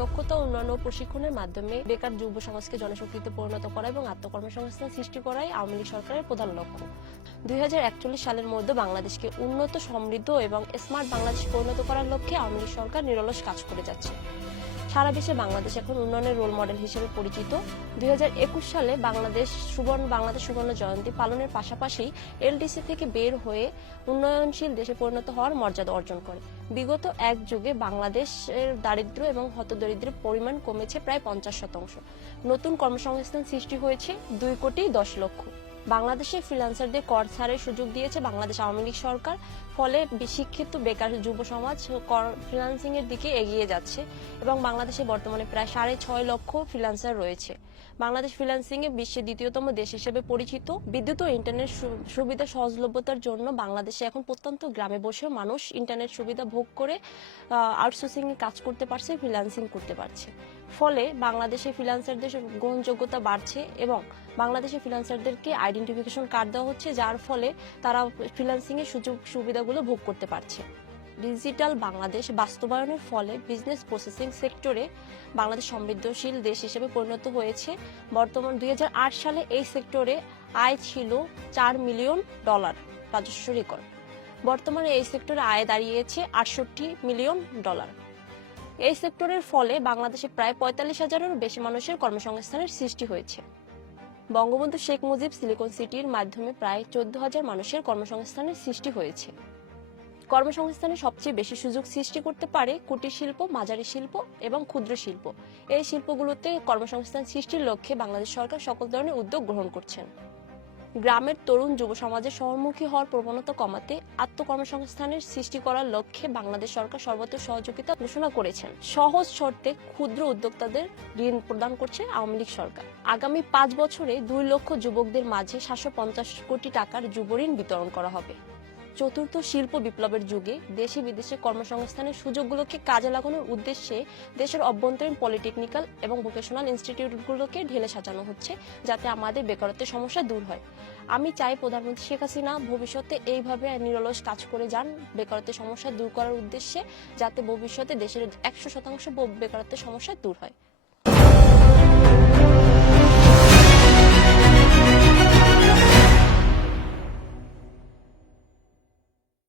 দক্ষতা উন্নয়ন ও প্রশিক্ষণের মাধ্যমে বেকার যুব সমাজকে জনশক্তিতে পরিণত করা এবং আত্মকর্মসংস্থান সৃষ্টি করাই আওয়ামী লীগ সরকারের প্রধান লক্ষ্য। 2041 সালের মধ্যে বাংলাদেশকে উন্নত, সমৃদ্ধ এবং স্মার্ট বাংলাদেশ পরিণত করার লক্ষ্যে আওয়ামী লীগ সরকার নিরলস কাজ করে যাচ্ছে। সারা বিশ্বে বাংলাদেশ এখন উন্নয়নের রোল মডেল হিসেবে পরিচিত। 2021 সালে বাংলাদেশ সুবর্ণ জয়ন্তী পালনের পাশাপাশি এলডিসি থেকে বের হয়ে উন্নয়নশীল দেশে পরিণত হওয়ার মর্যাদা অর্জন করে। বিগত এক যুগে বাংলাদেশের দারিদ্র্য এবং হতদরিদ্রের পরিমাণ কমেছে প্রায় 50%। নতুন কর্মসংস্থান সৃষ্টি হয়েছে 2,10,00,000। বাংলাদেশে ফ্রিল্যান্সারদের কর ছাড়ের সুযোগ দিয়েছে বাংলাদেশ আওয়ামী লীগ সরকার। ফলে শিক্ষিত বেকার যুব সমাজ ফ্রিল্যান্সিং এর দিকে এগিয়ে যাচ্ছে এবং বাংলাদেশে বর্তমানে প্রায় 6.5 লক্ষ ফ্রিল্যান্সার রয়েছে। বাংলাদেশ ফ্রিল্যান্সিং এ বিশ্বের দ্বিতীয়তম দেশ হিসেবে পরিচিত। বিদ্যুৎ ও ইন্টারনেট সুবিধা সহজলভ্যতার জন্য বাংলাদেশে এখন প্রত্যন্ত গ্রামে বসেও মানুষ ইন্টারনেট সুবিধা ভোগ করে আউটসোর্সিং এ কাজ করতে পারছে, ফ্রিল্যান্সিং করতে পারছে। ফলে বাংলাদেশে ফ্রিল্যান্সারদের গ্রহণযোগ্যতা বাড়ছে এবং বাংলাদেশে ফ্রিল্যান্সারদেরকে আইডেন্টিফিকেশন কার্ড দেওয়া হচ্ছে, যার ফলে তারা ফ্রিল্যান্সিং এর সুযোগ সুবিধাগুলো ভোগ করতে পারছে। ডিজিটাল বাংলাদেশ বাস্তবায়নের ফলে বিজনেস প্রসেসিং সেক্টরে বাংলাদেশ সমৃদ্ধশীল দেশ হিসেবে পরিণত হয়েছে। বর্তমান 2008 সালে এই সেক্টরে আয় ছিল $4 মিলিয়ন, রাজস্ব রেকর্ড। বর্তমানে এই সেক্টরে আয় দাঁড়িয়েছে $68 মিলিয়ন। এই সেক্টরের ফলে বাংলাদেশে প্রায় 45,000-এরও বেশি মানুষের কর্মসংস্থানের সৃষ্টি হয়েছে। বঙ্গবন্ধু শেখ মুজিব সিলিকন সিটির মাধ্যমে প্রায় 14,000 মানুষের কর্মসংস্থানের সৃষ্টি হয়েছে। কর্মসংস্থানে সবচেয়ে বেশি সুযোগ সৃষ্টি করতে পারে কুটির শিল্প, মাঝারি শিল্প এবং ক্ষুদ্র শিল্প। এই শিল্পগুলোতে কর্মসংস্থান সৃষ্টির লক্ষ্যে বাংলাদেশ সরকার সকল ধরনের উদ্যোগ গ্রহণ করছেন। গ্রামের তরুণ যুব সমাজের শহরমুখী হওয়ার প্রবণতা কমাতে আত্মকর্মসংস্থানের সৃষ্টি করার লক্ষ্যে বাংলাদেশ সরকার সর্বত্র সহযোগিতা ঘোষণা করেছেন। সহজ শর্তে ক্ষুদ্র উদ্যোক্তাদের ঋণ প্রদান করছে আওয়ামী লীগ সরকার। আগামী 5 বছরে 2 লক্ষ যুবকদের মাঝে 750 কোটি টাকার যুব ঋণ বিতরণ করা হবে। চতুর্থ শিল্প বিপ্লবের যুগে দেশে বিদেশে কর্মসংস্থানের সুযোগগুলোকে কাজে লাগানোর উদ্দেশ্যে দেশের অভ্যন্তরীণ পলিটেকনিক্যাল এবং ভোকেশনাল ইনস্টিটিউটগুলোকে ঢেলে সাজানো হচ্ছে, যাতে আমাদের বেকারত্বের সমস্যা দূর হয়। আমি চাই প্রধানমন্ত্রী শেখ হাসিনা ভবিষ্যতে এইভাবে নিরলস কাজ করে যান বেকারত্বের সমস্যা দূর করার উদ্দেশ্যে, যাতে ভবিষ্যতে দেশের 100% বেকারত্বের সমস্যা দূর হয়।